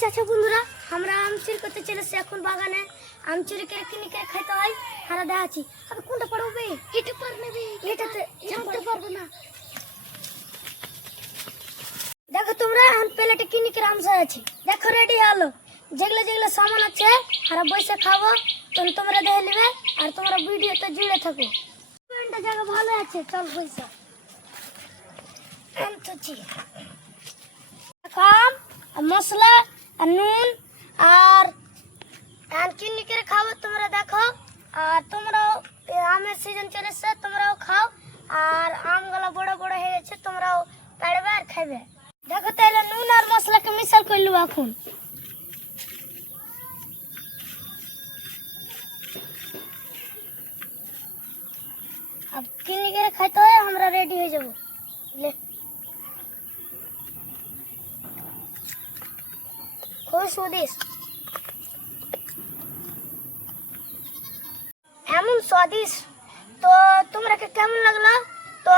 চাচা বন্ধুরা আমরা আম চুরি করতে চলেছি এখন বাগানে। আম চুরি করে কিনে করে খাইতে হয়। হারা দেখাচ্ছি আমি কোনটা পড়বে, এটা পারবে এটাতে জানতে পারবে না। দেখো তোমরা এখন প্লেটে কিনে করে আম আছে, দেখো রেডি হলো। যেগুলো যেগুলো সামান আছে হারা বসে খাবো, তখন তোমরা দেখে নেবে আর তোমরা ভিডিওতে জুড়ে থাকো। জায়গা ভালো আছে, চল পয়সা আনছি। এখন মশলা আর নুন আর কিনে করে খাবো, তোমরা দেখো। আর তোমরাও আমের সিজন চলেছে, তোমরাও খাও। আর আমগুলো বড় বড় হয়ে গেছে, তোমরাও পাড়বে আর খাইবে। দেখো তাহলে নুন আর মশলাকে মিশাল করলু এখন। अब किन्नी के खाते हैं हमरा रेडी हो जाबो ले খুব স্বাদিষ্ট এমন স্বাদিষ্ট। তো তোমরা কেমন লাগলো তো